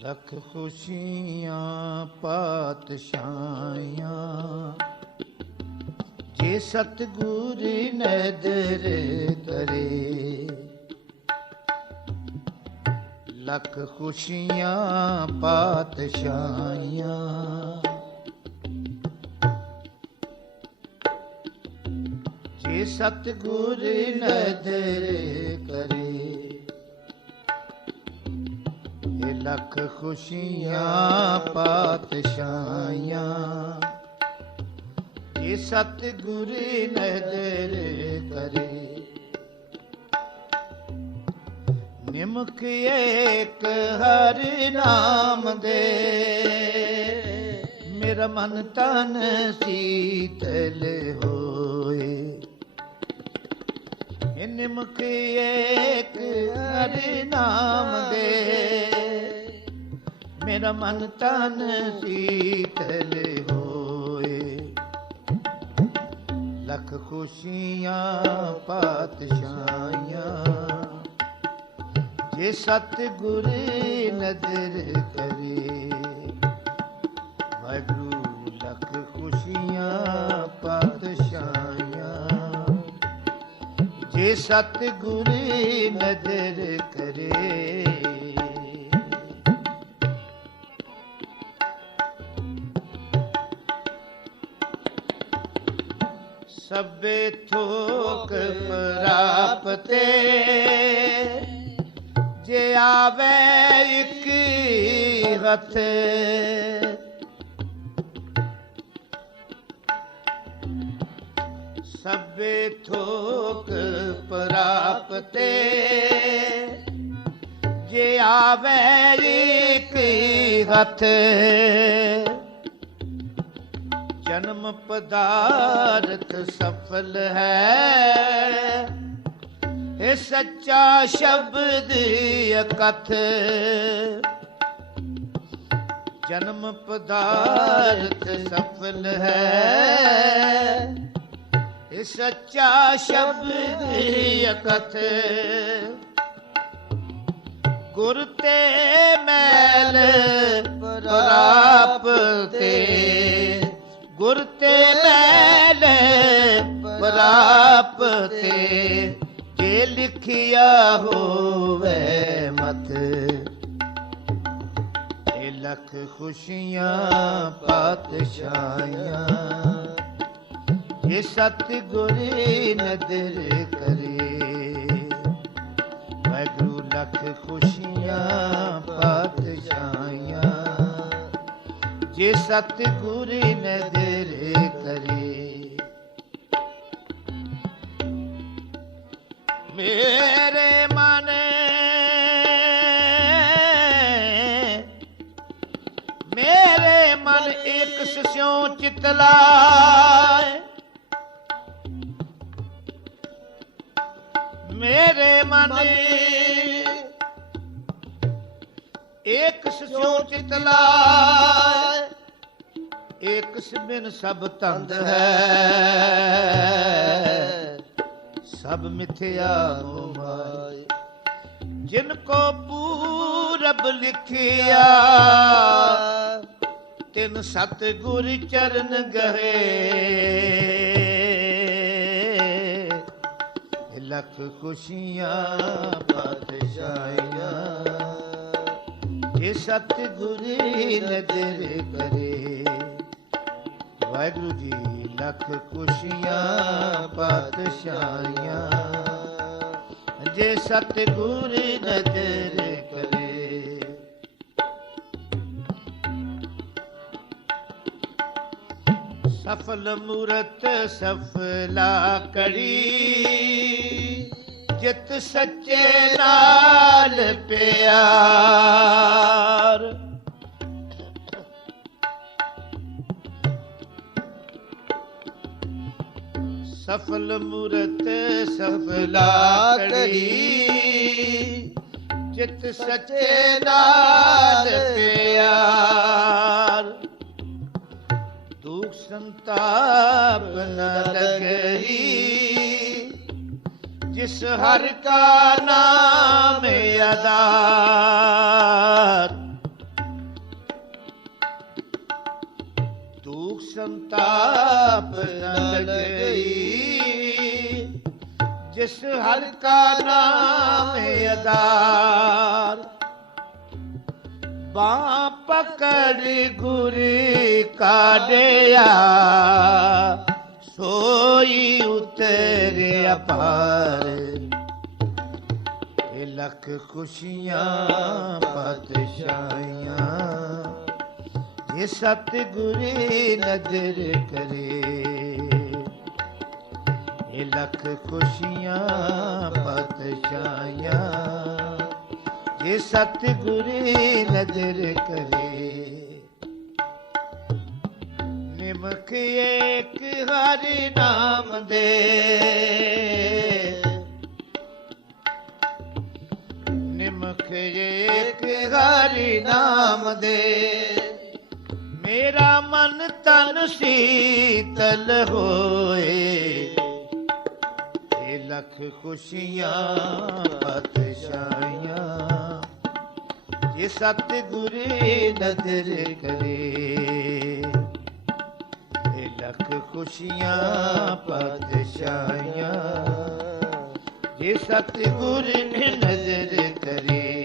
ਲੱਖ ਖੁਸ਼ੀਆਂ ਪਾਤਸ਼ਾਹਾਂ ਜੇ ਸਤਗੁਰ ਨਦਰ ਕਰੇ ਲੱਖ ਖੁਸ਼ੀਆਂ ਪਾਤਸ਼ਾਹਾਂ ਜੇ ਸਤਗੁਰ ਨਦਰ ਕਰੇ ਲੱਖ ਖੁਸ਼ੀਆਂ ਪਾਤਸ਼ਾਹਾਂ ਇਹ ਸਤਿਗੁਰ ਨਦਰ ਕਰੇ। ਨਿਮਕ ਏਕ ਹਰ ਨਾਮ ਦੇ। ਮੇਰਾ ਮਨ ਤਨ ਸੀਤਲ ਹੋਏ। ਇਹ ਨਿਮਕ ਏਕ ਹਰ ਨਾਮ ਦੇ। ਮੇਰਾ ਮਨ ਤਨ ਸੀਤਲ ਹੋਏ। ਲੱਖ ਖੁਸ਼ੀਆਂ ਪਾਤਸ਼ਾਹਾਂ ਜੇ ਸਤਿਗੁਰ ਨਦਰ ਕਰੇ। ਵਾਹਿਗੁਰੂ, ਲੱਖ ਖੁਸ਼ੀਆਂ ਪਾਤਸ਼ਾਹਾਂ ਜੇ ਸਤਿਗੁਰ ਨਦਰ ਕਰੇ। ਸਭੇ ਥੋਕ ਪ੍ਰਾਪਤੇ। ਜੇ ਆਵੇ ਇੱਕ ਹੱਥ। ਸਭੇ ਥੋਕ ਪ੍ਰਾਪਤੇ। ਜੇ ਆਵੇ ਇੱਕ ਹੱਥ। ਜਨਮ ਪਦਾਰਥ ਸਫਲ ਹੈ। ਇਹ ਸੱਚਾ ਸ਼ਬਦ ਅਕਥ। ਜਨਮ ਪਦਾਰਥ ਸਫਲ ਹੈ। ਇਹ ਸੱਚਾ ਸ਼ਬਦ ਅਕਥ। ਗੁਰ ਤੇ ਮੈਲ ਪ੍ਰਾਪਤੇ ਗੁਰ ਤੇ ਮੈਲ ਪ੍ਰਾਪਤੇ, ਜੇ ਲਿਖਿਆ ਹੋਵੇ ਮਤ ਇਹ ਲੱਖ ਖੁਸ਼ੀਆਂ ਪਾਤਸ਼ਾਹਾਂ ਜੇ ਸਤਿਗੁਰ ਨਦਰ ਕਰੇ, ਵਾਹਿਗੁਰੂ ਲੱਖ ਖੁਸ਼ੀਆਂ ਪਾਤਸ਼ਾਹਾਂ ਜੇ ਸਤਿਗੁਰ ਨਦਰ ਕਰੇ। ਮੇਰੇ ਮਨ ਮੇਰੇ ਮਨ ਇੱਕ ਸਿਉ ਚਿਤਲਾਏ ਮੇਰੇ ਮਨ ਇੱਕ ਸਿਉ ਚਿਤ ਲਾਏ ਇੱਕ ਸਭ ਤੰਦ ਹੈ। ਸਭ ਮਿਥਿਆ ਮੋਹ ਜਿਨ ਕੋ ਪੂਰਬ ਲਿਖਿਆ, ਤਿਨ ਸਤ ਗੁਰ ਚਰਨ ਗਏ। ਲੱਖ ਖੁਸ਼ੀਆਂ ਪਾਤਸ਼ਾਹੀਆਂ ਜੇ ਸਤ ਗੁਰ ਨਦਰ ਕਰੇ। ਵਾਹਿਗੁਰੂ ਜੀ, ਲੱਖ ਖੁਸ਼ੀਆਂ, ਪਾਤਸ਼ਾਹੀਆਂ। ਜੇ ਸਤਿਗੁਰ ਨਦਰ ਕਰੇ। ਸਫਲ ਮੂਰਤ ਸਫਲਾ ਕਰੀ। ਜਿਤ ਸੱਚੇ ਨਾਲ ਪਿਆਰ। ਸਫਲ ਮੂਰਤ ਸਫਲਾ ਕੜੀ ਚਿਤ ਸੱਚੇ ਨਾਲ ਪਿਆਰ। ਦੁਖ ਸੰਤਾਪ ਨ ਲਗਈ। ਜਿਸ ਹਰ ਕਾ ਨਾਮ ਆਧਾਰ ਸੰਤਾਪ ਨ ਲਗਈ। ਜਿਸ ਹਰ ਕਾ ਨਾਮ ਅਦਾਰ ਬਾਹ ਪਕੜ ਗੁਰ ਕਾਢਿਆ ਸੋਈ ਉਤਰਿਆ ਪਾਰ ਇਹ ਲੱਖ ਖੁਸ਼ੀਆਂ ਪਾਤਸ਼ਾਹੀਆਂ ਇਹ ਸਤਿਗੁਰੇ ਨਜ਼ਰ ਕਰੇ। ਇਹ ਲੱਖ ਖੁਸ਼ੀਆਂ ਪਾਤਸ਼ਾਹੀਆਂ ਇਹ ਸਤਿਗੁਰੇ ਨਜ਼ਰ ਕਰੇ। ਨਿਮਕ ਏਕ ਹਰਿ ਨਾਮ ਦੇ। ਨਿਮਕ ਏਕ ਹਰਿ ਨਾਮ ਦੇ। ਮੇਰਾ ਮਨ ਤਨ ਸੀਤਲ ਹੋਏ। ਤੇ ਲੱਖ ਖੁਸ਼ੀਆਂ ਪਤਸ਼ਾਈਆਂ ਇਹ ਸਤਿਗੁਰੇ ਨਦਰ ਕਰੇ। ਤੇ ਲੱਖ ਖੁਸ਼ੀਆਂ ਪਤਸ਼ਾਈਆਂ ਇਹ ਸਤਿਗੁਰ ਨੇ ਨਜ਼ਰ ਕਰੇ।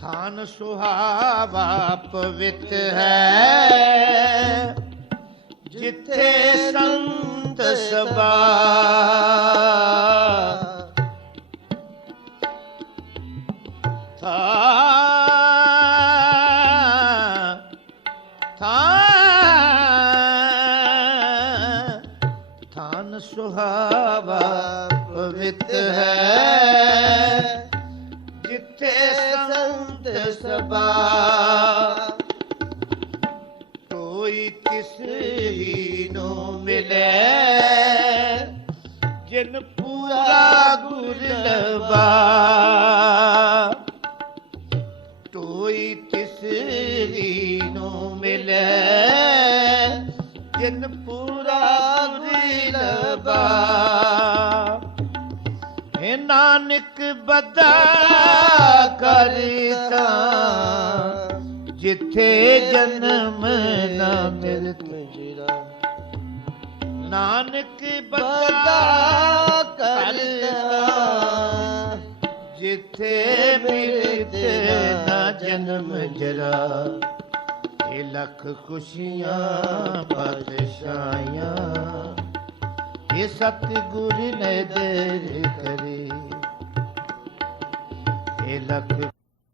ਥਾਨ ਸੁਹਾਵਾ ਪਵਿੱਤ ਹੈ। ਜਿੱਥੇ ਸੰਤ ਸਭਾ। ਥਾ ਸੰਤ ਸਭਾ। ਕੋਈ ਤਿਸ ਹੀ ਨੂੰ ਮਿਲੇ, ਜਿਨ ਪੂਰਾ ਗੁਰ ਲਬਾ ਤੋਈ ਤਿਸ ਹੀ ਨੂੰ ਮਿਲੇ, ਜਿਨ ਪੂਰਾ ਗੁਰ ਲਬਾ ਨਾਨਕ ਬਦਾ ਕਰਤਾ ਜਿੱਥੇ ਜਨਮ ਨਾ ਮਿਲਤ ਨਾਨਕ ਬਦਾ ਕਰਤਾ ਜਿੱਥੇ ਮਿਲਤ ਨਾ ਜਨਮ ਜਰਾ। ਇਹ ਲੱਖ ਖੁਸ਼ੀਆਂ ਪਾਤਸ਼ਾਹੀਆਂ ਇਹ ਸਤਿਗੁਰ ਨੇ ਨਦਰ ਕਰੇ। ਲੱਖ